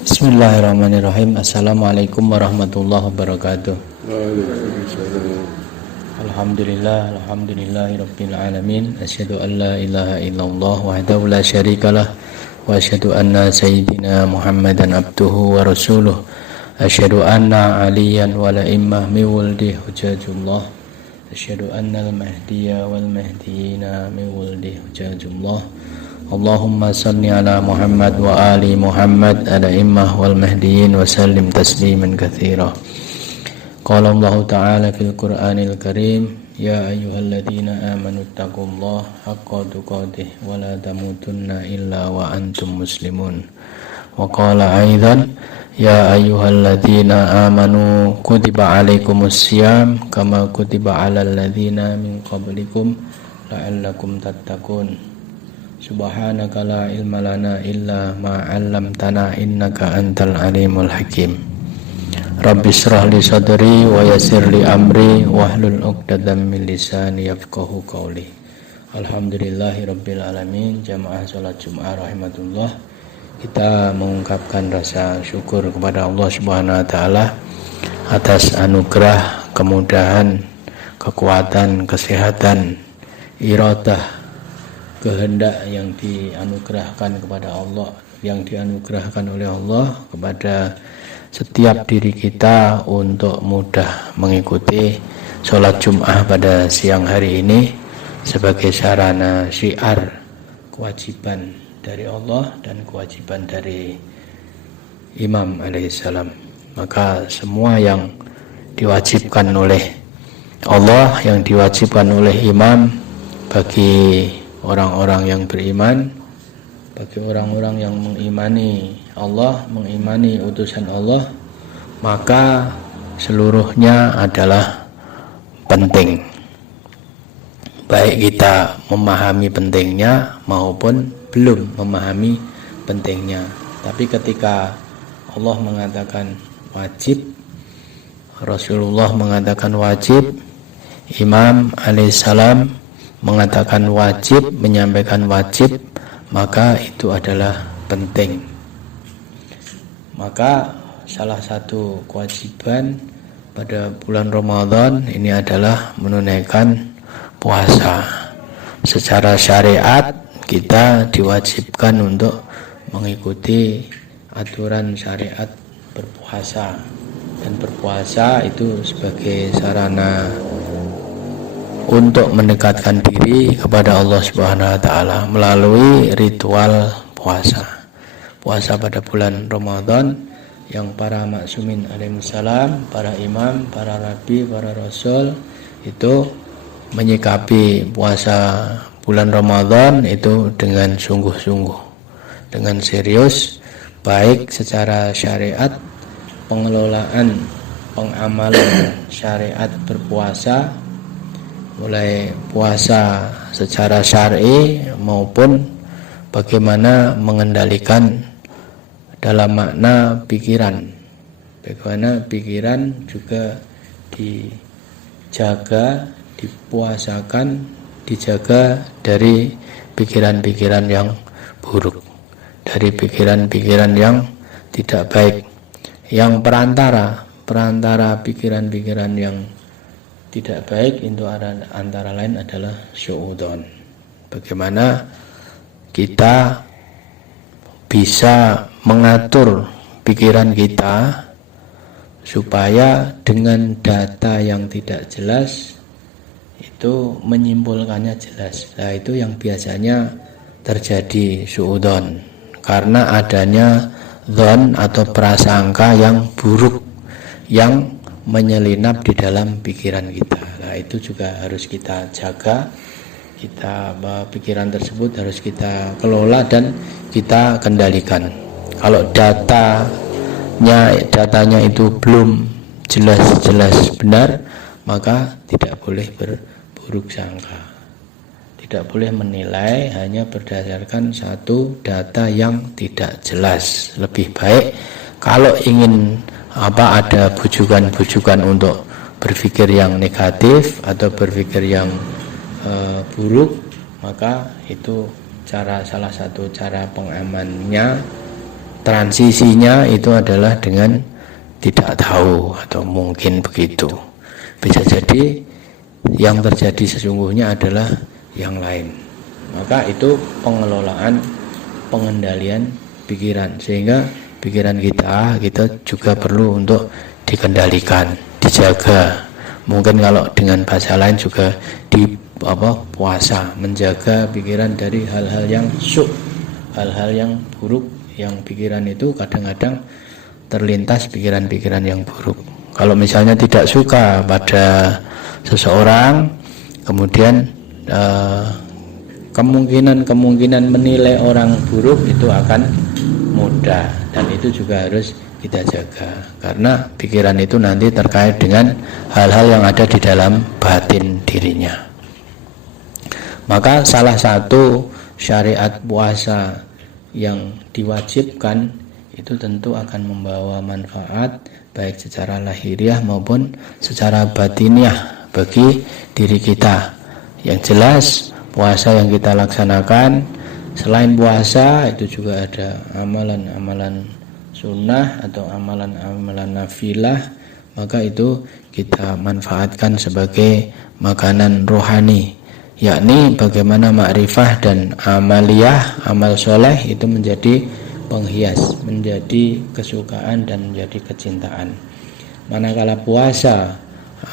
Bismillahirrahmanirrahim. Assalamualaikum warahmatullahi wabarakatuh. Alhamdulillahirabbil alamin. Asyhadu an la ilaha illallah wahdahu la syarikalah wa asyhadu anna sayyidina Muhammadan abduhu wa rasuluh. Asyhadu anna aliyan wa la immah min wuldi hujajullah. Asyhadu annal mahdiya wal mahdiyina min wuldi hujajullah. Allahumma salli ala Muhammad wa ali Muhammad ala immah wal mahdiyin wa sallim tasliman katsira. Qala Allah Ta'ala fil Qur'anil Karim, ya ayyuhalladzina amanu taqullaha haqqa tuqatih wa la tamutunna illa wa antum muslimun. Wa qala aidan, ya ayyuhalladzina amanu kutiba alaikumus syiyam kama kutiba alal ladzina min qablikum la'allakum tattaqun. Subhanaka la ilma lana illa ma 'allamtana innaka antal alimul hakim. Rabbi shrah li sadri wa yassir li amri wahlul 'uqdatam min lisani yafqahu qawli. Alhamdulillahirabbil alamin. Jamaah salat Jumat rahimatullah. Kita mengungkapkan rasa syukur kepada Allah Subhanahu wa taala atas anugerah, kemudahan, kekuatan, kesehatan, iradah, kehendak yang dianugerahkan kepada Allah, yang dianugerahkan oleh Allah kepada setiap diri kita untuk mudah mengikuti sholat Jum'ah pada siang hari ini sebagai sarana syiar kewajiban dari Allah dan kewajiban dari Imam alaihissalam. Maka semua yang diwajibkan oleh Allah, yang diwajibkan oleh Imam bagi orang-orang yang beriman, bagi orang-orang yang mengimani Allah, mengimani utusan Allah, maka seluruhnya adalah penting. Baik kita memahami pentingnya maupun belum memahami pentingnya. Tapi ketika Allah mengatakan wajib, Rasulullah mengatakan wajib, Imam alaihissalam mengatakan wajib, menyampaikan wajib, maka itu adalah penting. Maka salah satu kewajiban pada bulan Ramadan ini adalah menunaikan puasa. Secara syariat kita diwajibkan untuk mengikuti aturan syariat berpuasa, dan berpuasa itu sebagai sarana untuk mendekatkan diri kepada Allah Subhanahu wa taala melalui ritual puasa. Puasa pada bulan Ramadan yang para maksumin alaihissalam, para imam, para nabi, para rasul itu menyikapi puasa bulan Ramadan itu dengan sungguh-sungguh, dengan serius, baik secara syariat, pengelolaan, pengamalan syariat berpuasa, mulai puasa secara syar'i maupun bagaimana mengendalikan dalam makna pikiran, bagaimana pikiran juga dijaga, dipuasakan, dijaga dari pikiran-pikiran yang buruk, dari pikiran-pikiran yang tidak baik, yang perantara pikiran-pikiran yang tidak baik itu antara lain adalah syu'udon. Bagaimana kita bisa mengatur pikiran kita supaya dengan data yang tidak jelas itu menyimpulkannya jelas. Nah, itu yang biasanya terjadi syu'udon karena adanya dzon atau prasangka yang buruk yang menyelinap di dalam pikiran kita. Nah, itu juga harus kita jaga. Pikiran tersebut harus kita kelola dan kita kendalikan. Kalau datanya itu belum jelas benar, maka tidak boleh berburuk sangka. Tidak boleh menilai hanya berdasarkan satu data yang tidak jelas. Lebih baik kalau ingin ada bujukan-bujukan untuk berpikir yang negatif atau berpikir yang buruk, maka itu salah satu cara pengamannya transisinya itu adalah dengan tidak tahu atau mungkin begitu. Bisa jadi yang terjadi sesungguhnya adalah yang lain. Maka itu pengelolaan, pengendalian pikiran, sehingga pikiran kita juga perlu untuk dikendalikan, dijaga. Mungkin kalau dengan bahasa lain juga puasa, menjaga pikiran dari hal-hal yang hal-hal yang buruk, yang pikiran itu kadang-kadang terlintas pikiran-pikiran yang buruk. Kalau misalnya tidak suka pada seseorang, kemudian kemungkinan menilai orang buruk itu akan mudah, dan itu juga harus kita jaga, karena pikiran itu nanti terkait dengan hal-hal yang ada di dalam batin dirinya. Maka salah satu syariat puasa yang diwajibkan itu tentu akan membawa manfaat baik secara lahiriah maupun secara batiniah bagi diri kita. Yang jelas puasa yang kita laksanakan, selain puasa itu juga ada amalan-amalan sunnah atau amalan-amalan nafilah, maka itu kita manfaatkan sebagai makanan rohani, yakni bagaimana makrifah dan amaliyah, amal soleh itu menjadi penghias, menjadi kesukaan dan menjadi kecintaan. Manakala puasa,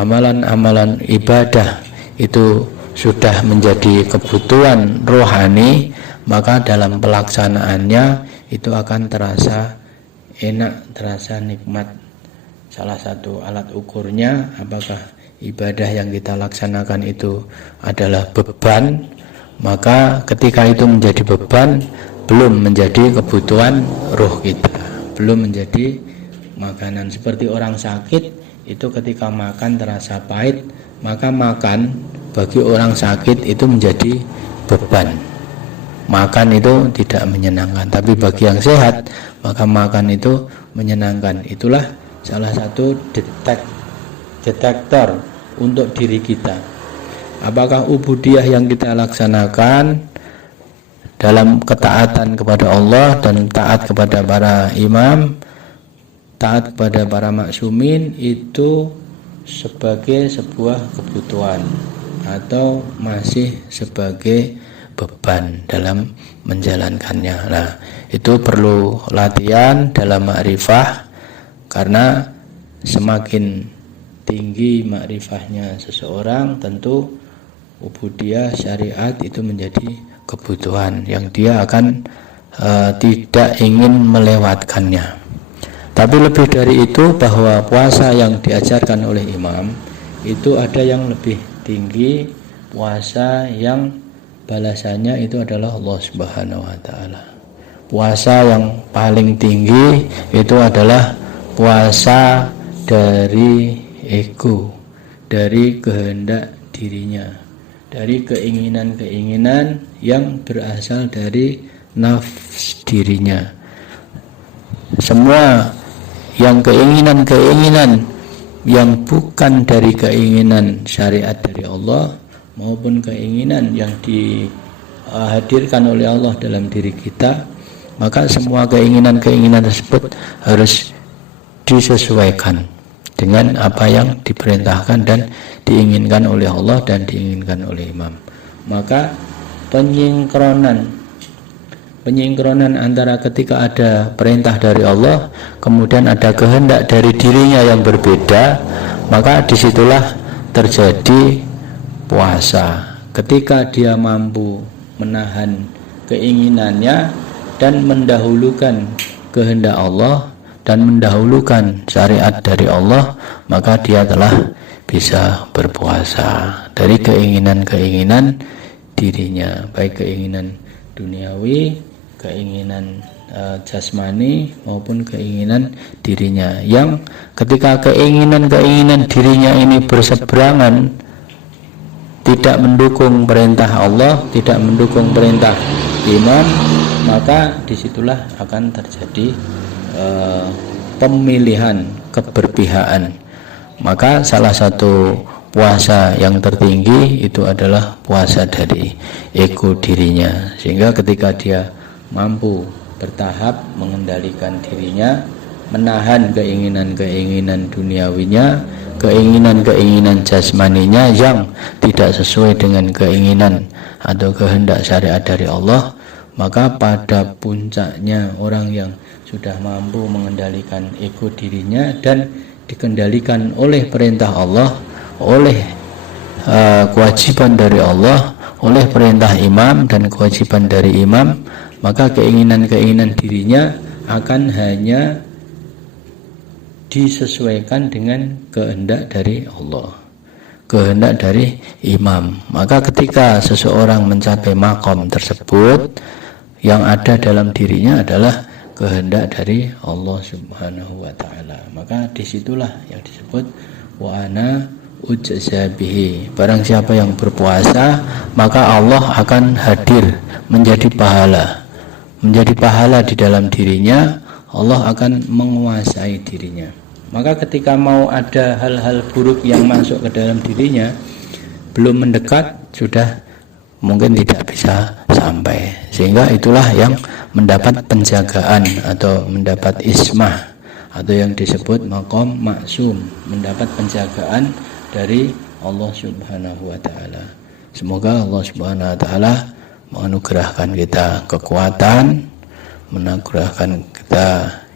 amalan-amalan ibadah itu sudah menjadi kebutuhan rohani, maka dalam pelaksanaannya itu akan terasa enak, terasa nikmat. Salah satu alat ukurnya apakah ibadah yang kita laksanakan itu adalah beban, maka ketika itu menjadi beban, belum menjadi kebutuhan roh kita, belum menjadi makanan. Seperti orang sakit itu ketika makan terasa pahit, maka makan bagi orang sakit itu menjadi beban. Makan itu tidak menyenangkan, tapi bagi yang sehat maka makan itu menyenangkan. Itulah salah satu detektor untuk diri kita. Apakah ubudiyah yang kita laksanakan dalam ketaatan kepada Allah dan taat kepada para imam, taat kepada para maksumin itu sebagai sebuah kebutuhan atau masih sebagai beban dalam menjalankannya. Nah, itu perlu latihan dalam makrifah, karena semakin tinggi makrifahnya seseorang, tentu ubudiyah syariat itu menjadi kebutuhan yang dia akan tidak ingin melewatkannya. Tapi lebih dari itu, bahwa puasa yang diajarkan oleh imam itu ada yang lebih tinggi, puasa yang balasannya itu adalah Allah Subhanahu wa ta'ala. Puasa yang paling tinggi itu adalah puasa dari ego, dari kehendak dirinya, dari keinginan-keinginan yang berasal dari nafs dirinya. Semua yang keinginan-keinginan yang bukan dari keinginan syariat dari Allah maupun keinginan yang dihadirkan oleh Allah dalam diri kita, maka semua keinginan-keinginan tersebut harus disesuaikan dengan apa yang diperintahkan dan diinginkan oleh Allah dan diinginkan oleh imam. Maka penyinkronan antara ketika ada perintah dari Allah kemudian ada kehendak dari dirinya yang berbeda, maka disitulah terjadi puasa. Ketika dia mampu menahan keinginannya dan mendahulukan kehendak Allah dan mendahulukan syariat dari Allah, maka dia telah bisa berpuasa dari keinginan-keinginan dirinya, baik keinginan duniawi, keinginan jasmani maupun keinginan dirinya, yang ketika keinginan-keinginan dirinya ini berseberangan, tidak mendukung perintah Allah, tidak mendukung perintah imam, maka disitulah akan terjadi pemilihan keberpihakan. Maka salah satu puasa yang tertinggi itu adalah puasa dari ego dirinya, sehingga ketika dia mampu bertahap mengendalikan dirinya, menahan keinginan-keinginan duniawinya, keinginan-keinginan jasmaninya yang tidak sesuai dengan keinginan atau kehendak syariat dari Allah. Maka pada puncaknya orang yang sudah mampu mengendalikan ego dirinya dan dikendalikan oleh perintah Allah, oleh kewajiban dari Allah, oleh perintah imam dan kewajiban dari imam, maka keinginan-keinginan dirinya akan hanya disesuaikan dengan kehendak dari Allah, kehendak dari imam. Maka ketika seseorang mencapai makom tersebut, yang ada dalam dirinya adalah kehendak dari Allah Subhanahu wa ta'ala. Maka disitulah yang disebut wa ana ujzabihi. Barang siapa yang berpuasa, maka Allah akan hadir menjadi pahala. Menjadi pahala di dalam dirinya, Allah akan menguasai dirinya. Maka ketika mau ada hal-hal buruk yang masuk ke dalam dirinya, belum mendekat, sudah mungkin tidak bisa sampai. Sehingga itulah yang mendapat penjagaan atau mendapat ismah, atau yang disebut maqam maksum, mendapat penjagaan dari Allah Subhanahu wa ta'ala. Semoga Allah Subhanahu wa ta'ala menganugerahkan kita kekuatan, menganugerahkan kita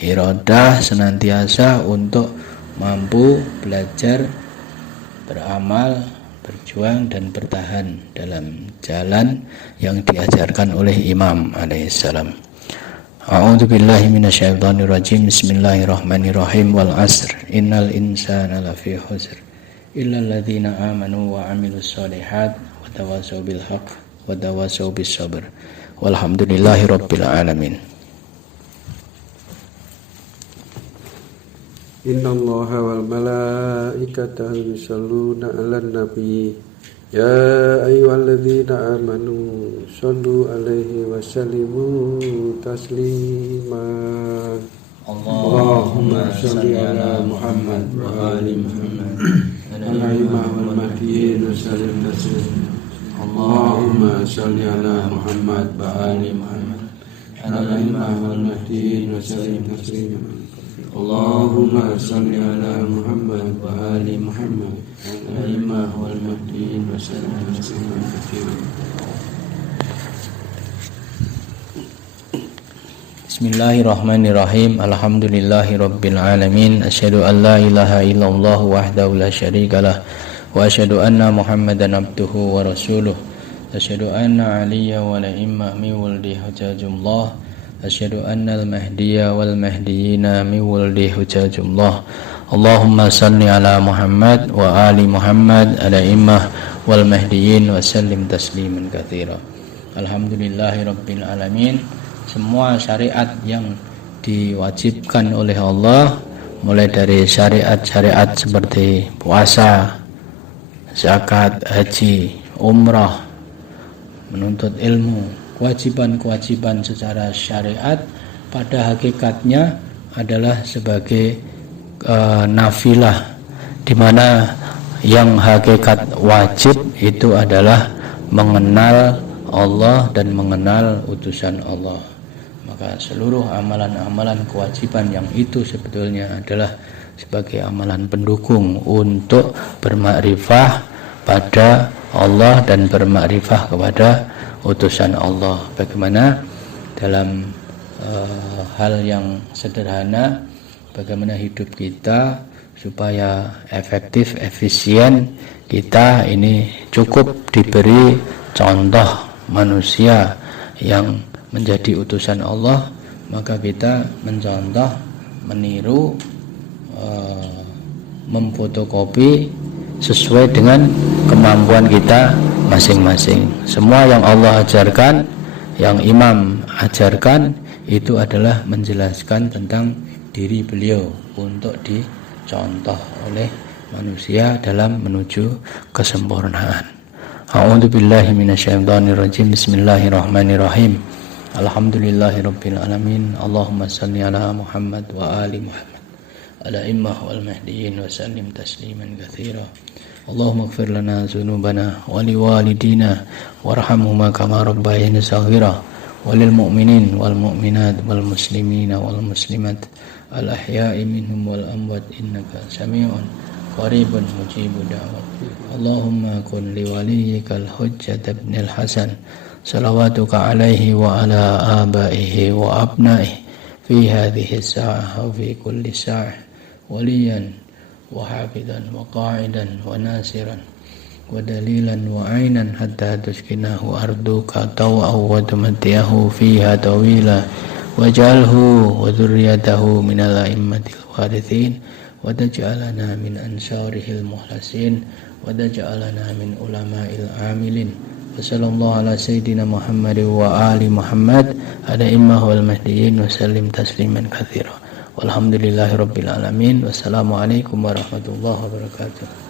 iradah senantiasa untuk mampu belajar, beramal, berjuang dan bertahan dalam jalan yang diajarkan oleh Imam alaihissalam. A'udzu billahi minasyaitonir rajim. Bismillahirrahmanirrahim. Wal 'asr innal insana lafi khusr illal ladzina amanu wa 'amilus shalihat wa tawassaw bil haqq wa tawassaw bis sabr. Walhamdulillahirabbil alamin. Inna Allaha wal malaikatahu yusholluna 'alan nabi ya ayyuhalladzina amanu shollu 'alaihi wa sallimu taslima. Allahumma sholli 'ala Muhammad wa ali Muhammad ala imam wal mahdiyin wa sallim taslima. Allahumma sholli 'ala Muhammad wa ali Muhammad ala imam wal mahdiyin wa sallim taslima. Allahumma salli ala Muhammad wa ali Muhammad al-imam wal mahdiin wa sallam tasliman katsiran. Bismillahirrahmanirrahim. Alhamdulillahirabbil alamin. Asyhadu an la ilaha illallah wahdahu la syarikalah wa asyhadu anna Muhammadan abduhu wa rasuluh. Asyhadu anna aliyya wa la imma mi waldi hujajullah. Asyhadu annal mahdiya wal mahdiyina min wuldi hujajullah. Allahumma salli ala Muhammad wa ali Muhammad ala immah wal mahdiyin wa sallim tasliman katsira. Alhamdulillahirabbil alamin. Semua syariat yang diwajibkan oleh Allah, mulai dari syariat-syariat seperti puasa, zakat, haji, umrah, menuntut ilmu, kewajiban-kewajiban secara syariat pada hakikatnya adalah sebagai nafilah, di mana yang hakikat wajib itu adalah mengenal Allah dan mengenal utusan Allah. Maka seluruh amalan-amalan kewajiban yang itu sebetulnya adalah sebagai amalan pendukung untuk bermakrifah pada Allah dan bermakrifah kepada utusan Allah. Bagaimana dalam hal yang sederhana, bagaimana hidup kita supaya efektif, efisien, kita ini cukup diberi contoh manusia yang menjadi utusan Allah, maka kita mencontoh, meniru, memfotokopi sesuai dengan kemampuan kita masing-masing. Semua yang Allah ajarkan, yang imam ajarkan, itu adalah menjelaskan tentang diri beliau untuk dicontoh oleh manusia dalam menuju kesempurnaan. A'udzu billahi minasyaitonir rajim. Bismillahirrahmanirrahim. Alhamdulillahirabbil alamin. Allahumma shalli ala Muhammad wa ali Muhammad ala immah wal mahdiyin wa sallim tasliman katsira. Allahumma ighfir lana dzunubana wa liwalidina warhamhuma kama rabbayana shaghira وللمؤمنين والمؤمنات والمسلمين والمسلمات الأحياء منهم والأموات إنك سميع قريب مجيب دعوات. اللهم كن لوليك الحجة بن الحسن صلواتك عليه وعلى آبائه وأبنائه في هذه الساعة وفي كل ساعة وليا وحافظا وقاعدا وناصرا ودليلا وعينا حتى تسكنه أرضك طوعا وتمتعه فيها طويلا واجعله وذريته من الأئمة الوارثين وتجعلنا من أنصاره المخلصين وتجعلنا من علماء العاملين. وصلى الله على سيدنا محمد وآل محمد الأئمة والمهديين وسلم تسليما كثيرا والحمد لله رب العالمين. Wassalamualaikum warahmatullahi wabarakatuh.